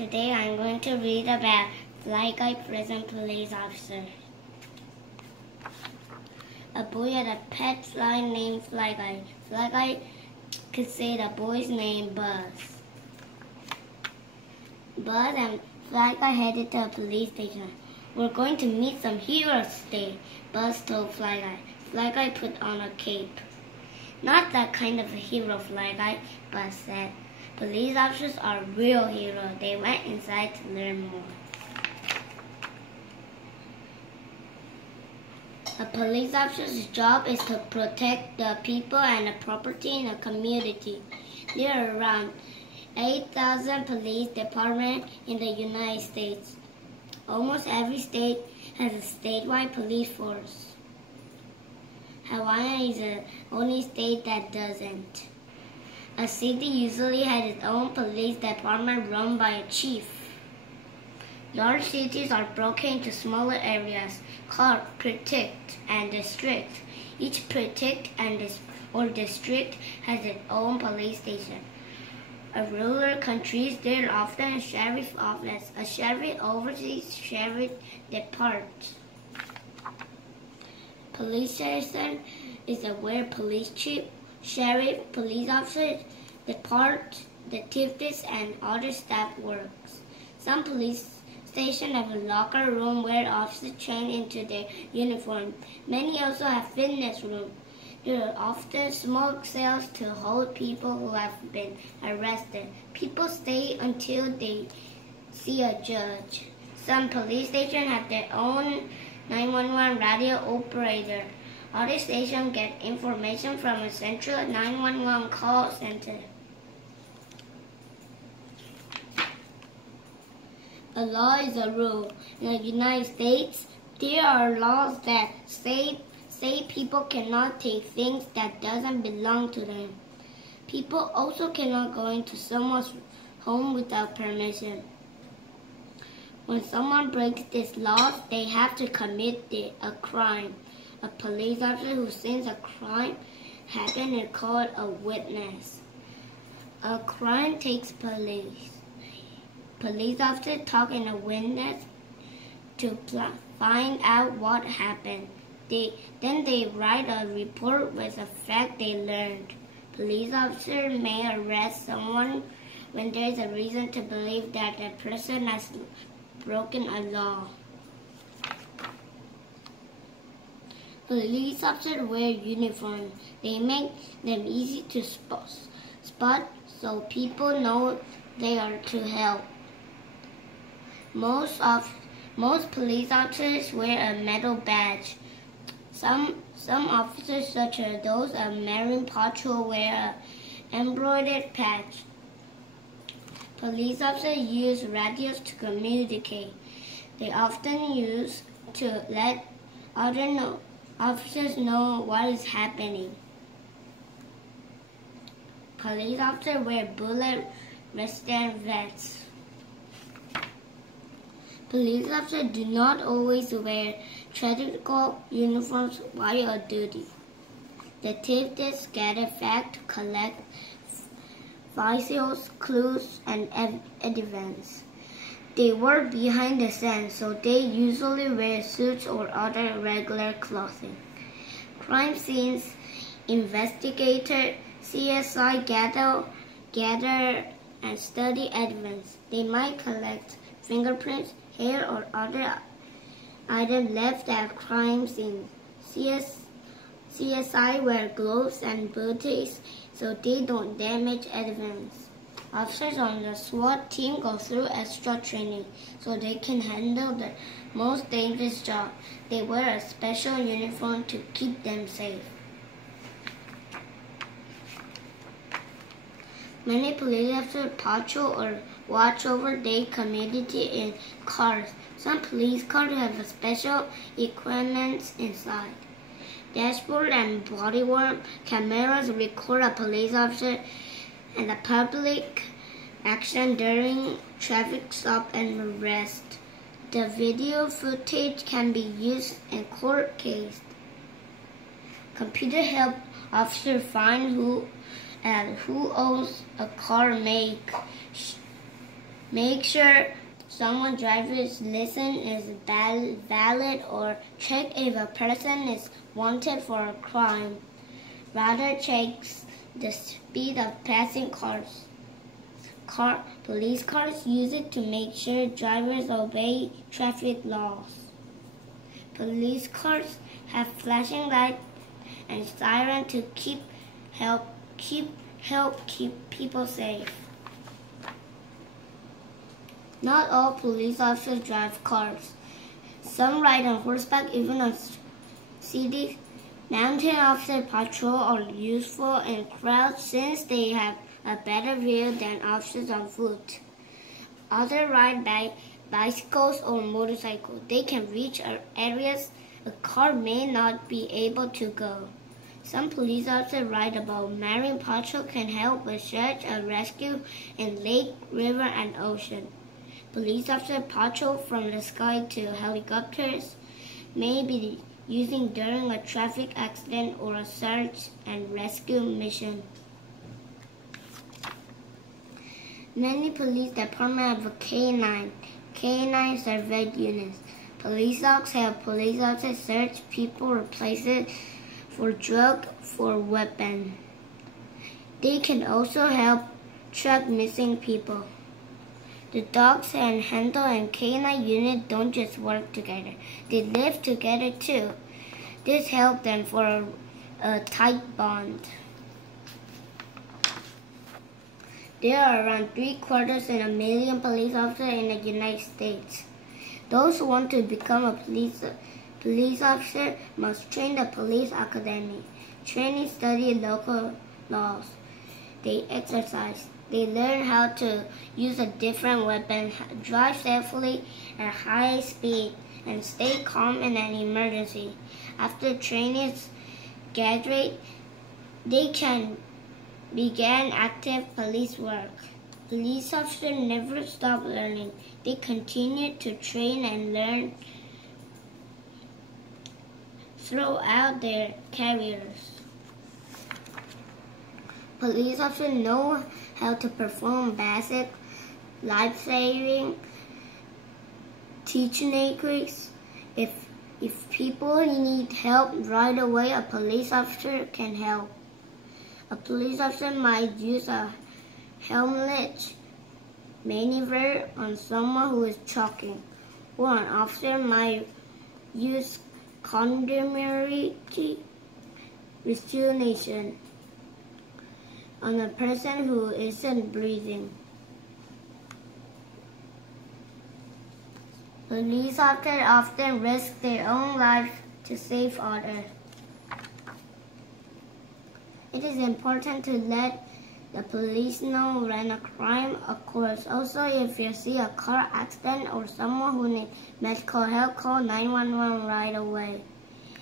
Today I'm going to read about Fly Guy Prison Police Officer. A boy had a pet fly named Fly Guy. Fly Guy could say the boy's name Buzz. Buzz and Fly Guy headed to a police station. "We're going to meet some heroes today," Buzz told Fly Guy. Fly Guy put on a cape. "Not that kind of a hero, Fly Guy," Buzz said. "Police officers are real heroes." They went inside to learn more. A police officer's job is to protect the people and the property in a community. There are around 8,000 police departments in the United States. Almost every state has a statewide police force. Hawaii is the only state that doesn't. A city usually has its own police department run by a chief. Large cities are broken into smaller areas called prefect and district. Each prefect or district has its own police station. In rural countries, there are often a sheriff's office. A sheriff oversees sheriff departments. Police station is where police chief, sheriff, police officers, detectives, and other staff works. Some police stations have a locker room where officers change into their uniform. Many also have fitness rooms. There are often smoke cells to hold people who have been arrested. People stay until they see a judge. Some police stations have their own 911 radio operator. Other stations get information from a central 911 call center. A law is a rule. In the United States, there are laws that say people cannot take things that doesn't belong to them. People also cannot go into someone's home without permission. When someone breaks these laws, they have to commit a crime. A police officer who sees a crime happen is called a witness. A crime takes place. Police officers talk to a witness to find out what happened. Then they write a report with the fact they learned. Police officers may arrest someone when there is a reason to believe that the person has broken a law. Police officers wear uniforms. They make them easy to spot so people know they are to help. Most police officers wear a metal badge. Some officers, such as those of Marine Patrol, wear an embroidered patch. Police officers use radios to communicate. They often use to let other officers know what is happening. Police officers wear bullet-resistant vests. Police officers do not always wear traditional uniforms while on duty. Detectives gather facts, collect files, clues, and evidence. They work behind the scenes, so they usually wear suits or other regular clothing. Crime scenes investigators, CSI gather and study evidence. They might collect fingerprints, hair, or other items left at crime scenes. CSI wear gloves and boots so they don't damage evidence. Officers on the SWAT team go through extra training so they can handle the most dangerous job. They wear a special uniform to keep them safe. Many police officers patrol or watch over their community in cars. Some police cars have special equipment inside. Dashboard and body-worn cameras record a police officer and the public action during traffic stop and arrest. The video footage can be used in court cases. Computer help officers find who owns a car make, Make sure someone's driver's license is valid or check if a person is wanted for a crime. Radar checks the speed of passing cars. Police cars use it to make sure drivers obey traffic laws. Police cars have flashing lights and sirens to help keep people safe. Not all police officers drive cars. Some ride on horseback, even on cities. Mounted officer patrol are useful in crowds since they have a better view than officers on foot. Others ride bicycles or motorcycles. They can reach areas a car may not be able to go. Some police officers ride a boat. Marine patrol can help with search and rescue in lake, river, and ocean. Police officers patrol from the sky to helicopters may be using during a traffic accident or a search and rescue mission. Many police departments have a K9. K9 are vet units. Police dogs help police officers search people or places for drugs or weapons. They can also help track missing people. The dogs and handler and K9 unit don't just work together. They live together too. This helps them for a tight bond. There are around 750,000 police officers in the United States. Those who want to become a police officer must train the police academy. Trainees study local laws. They exercise. They learn how to use a different weapon, drive safely at high speed, and stay calm in an emergency. After trainees graduate, they can begin active police work. Police officers never stop learning. They continue to train and learn throughout their careers. Police officers know how to perform basic life-saving teaching techniques. If people need help right away, a police officer can help. A police officer might use a helmet maneuver on someone who is choking, or an officer might use coronary resuscitation on a person who isn't breathing. Police officers often risk their own life to save others. It is important to let the police know when a crime occurs. Also, if you see a car accident or someone who needs medical help, call 911 right away.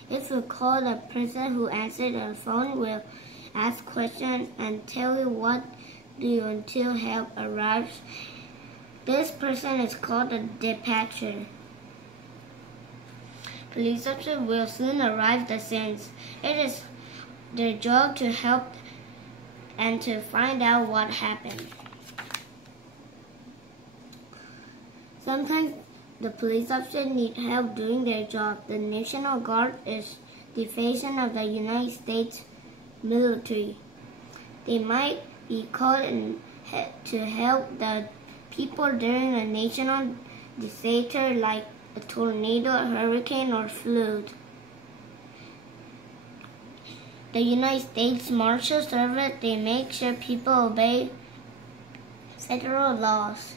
If you call, the person who answers the phone will ask questions and tell you what to do until help arrives. This person is called a dispatcher. Police officers will soon arrive at the scene. It is their job to help and to find out what happened. Sometimes the police officers need help doing their job. The National Guard is the division of the United States military. They might be called in to help the people during a national disaster like a tornado, a hurricane, or flood. The United States Marshal Service, they make sure people obey federal laws.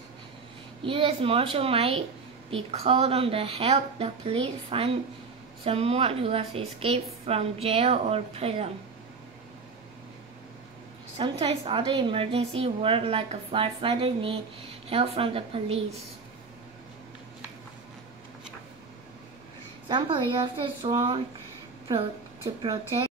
U.S. Marshal might be called on to help the police find someone who has escaped from jail or prison. Sometimes other emergency work like a firefighter need help from the police. Some police officers sworn to protect